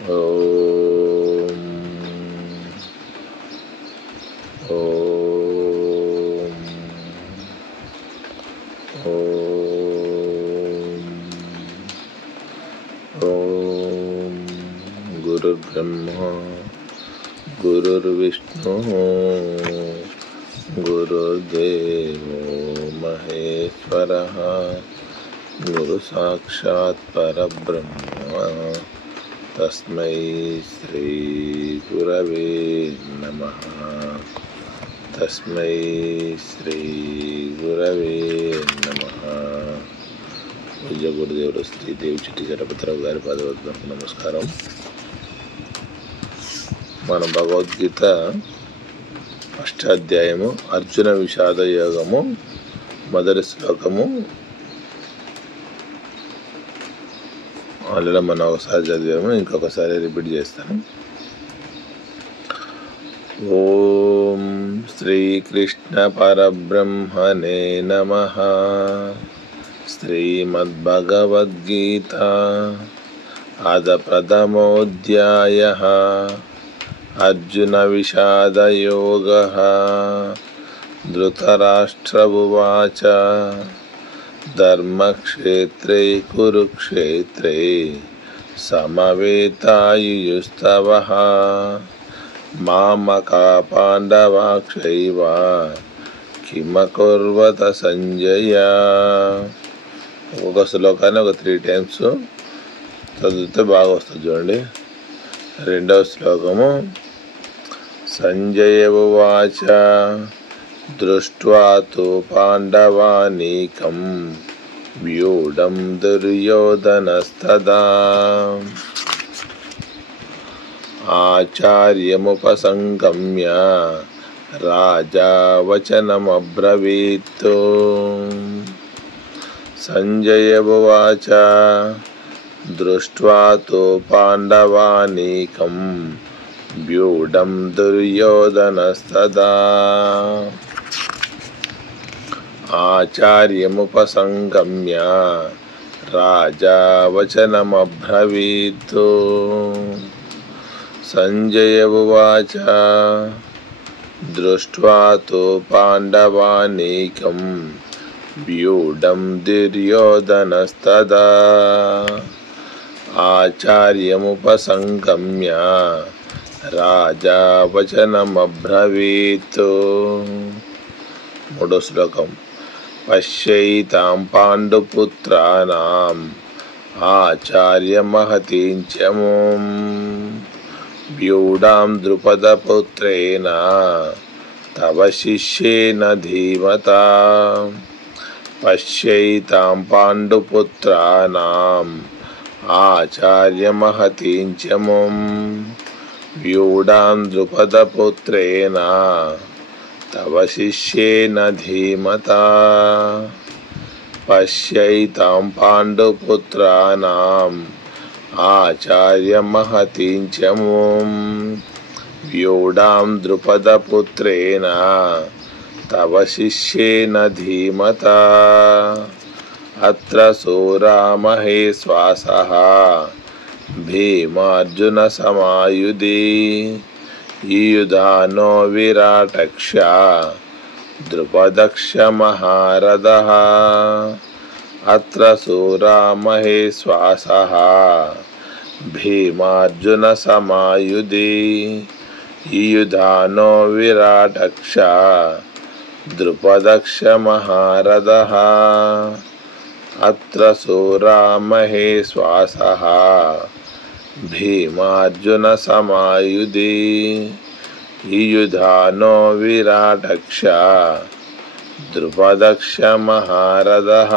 ॐ गुरुर्ब्रह्मा गुरुर्विष्णुः गुरुर्देवो महेश्वरः गुरुसाक्षात् परब्रह्म तस्मै श्री गुरवे नमः। तस्मै श्री गुरवे नमः। పూజ్య గురుదేవులు శ్రీ దేవి చిట్టి చలపతిరావు గారి పాదవద్దకు నమస్కారం. మన భగవద్గీత అష్టాధ్యాయము అర్జున విషాద యోగము మొదటి శ్లోకము ఆల్రెడీ మనం ఒకసారి చదివాము, ఇంకొకసారి రిపీట్ చేస్తాను. ఓం శ్రీకృష్ణ పరబ్రహ్మణే నమః. శ్రీమద్భగవద్గీత అథ ప్రథమోऽధ్యాయః అర్జున విషాద యోగః. ధృతరాష్ట్ర ఉవాచ ధర్మక్షేత్రే కురుక్షేత్రే సమవేతాయుయుస్తవః మామకా పాండవాక్షైవ కిమకుర్వత సంజయ. ఒక శ్లోకాన్ని ఒక 3 times చదివితే బాగా వస్తుంది చూడండి. రెండవ శ్లోకము సంజయ ఉవాచ దృష్ట్వా తు పాండవానీకం వ్యూఢం దుర్యోధనస్తదా ఆచార్యముపసంగమ్య రాజా వచనమబ్రవీత్. సంజయ ఉవాచ దృష్ట్వా తు పాండవానీకం వ్యూఢం దుర్యోధనస్తదా ఆచార్యముపసంగమ్య రాజా వచనమబ్రవీత్. సంజయ ఉవాచ దృష్ట్వా తు పాండవానీకం వ్యూఢం దుర్యోధనస్తదా ఆచార్యముపసంగమ్య రాజా వచనమబ్రవీత్. మూడో శ్లోకం పశ్యైతాం పాండుపుత్రానాం ఆచార్యమహతీం చమూం వ్యూఢాం ద్రుపదపుత్రేణ తవ శిష్యేన ధీమతా. పశ్యైతాం పాండుపుత్రానాం ఆచార్యమహతీం చమూం వ్యూఢాం ద్రుపదపుత్రేణ తవ శిష్యేన ధీమతా. పశ్యైతాం పాండుపుత్రానాం ఆచార్యమహతీం చమూం వ్యూఢాం ద్రుపదపుత్రేణ తవ శిష్యేన ధీమతా. అత్ర శూరా మహేశ్వాసః భీమార్జున సమాయుధి యుయుధానో విరాటక్ష ద్రుపదక్ష మహారథః. అత్ర శూరా మహేశ్వాసః భీమార్జున సమాయుధి యుయుధానో విరాటక్ష ద్రుపదక్ష మహారథః. అత్ర శూరా మహేశ్వాసః భీమార్జున సమాయుధి యుయుధానో విరాటక్ష ద్రుపదక్ష మహారథః.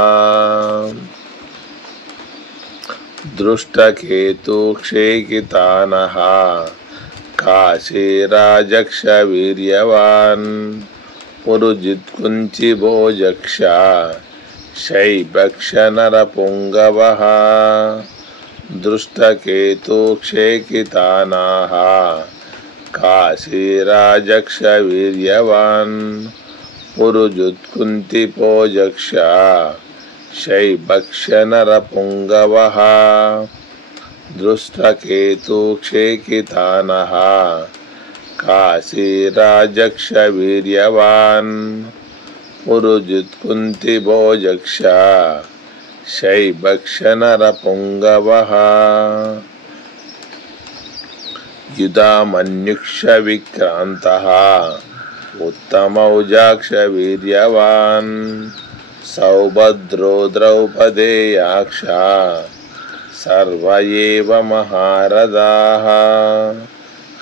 దృష్టకేతుక్షేకితానః కాశీరాజక్ష వీర్యవాన్ పురుజిత్కుంచిభోజక్ష శైబక్ష నరపుంగవః. దృష్టకేతుక్షేకితానః కాశీరాజక్ష వీర్యవాన్ పురుజుత్కుంతిపోజక్ష శైబక్ష నరపుంగవః. दृष्टकेतुक्षेकितानः काशीराजक्ष वीर्यवान् पुरुजित्कुन्तिभोजक्ष शैभक्ष नरपुङ्गवः युधामन्युक्ष विक्रान्तः उत्तमौजाक्ष वीर्यवान् सौभद्रो द्रौपदेयाक्ष सर्व एव महारथाः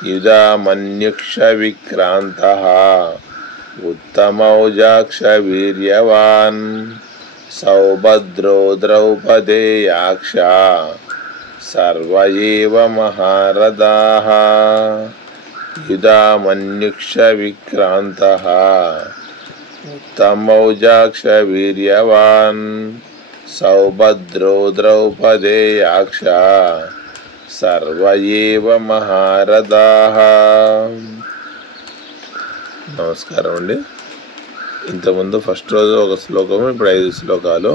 युधामन्युक्ष विक्रान्तः उत्तमौजाक्ष वीर्यवान् सौभद्रो द्रौपदेयाक्ष सर्व एव महारथाः युधामन्युक्ष विक्रान्तः उत्तमौजाक्ष वीर्यवान् सौभद्रो द्रौपदेयाक्ष सर्व एव महारथाः. నమస్కారం అండి. ఇంతకుముందు ఫస్ట్ రోజు ఒక శ్లోకము, ఇప్పుడు 5 శ్లోకాలు.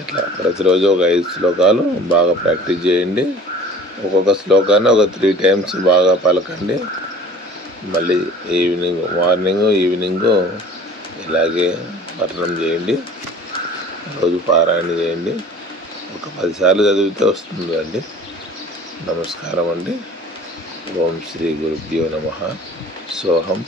ఇట్లా ప్రతిరోజు ఒక 5 శ్లోకాలు బాగా ప్రాక్టీస్ చేయండి. ఒక్కొక్క శ్లోకాన్ని ఒక 3 టైమ్స్ బాగా పలకండి. మళ్ళీ మార్నింగ్ ఈవినింగ్ ఇలాగే పఠనం చేయండి. రోజు పారాయణ చేయండి. ఒక 10 సార్లు చదివితే వస్తుంది అండి. నమస్కారం అండి. ఓం శ్రీ గురుభ్యో నమః. సోహం.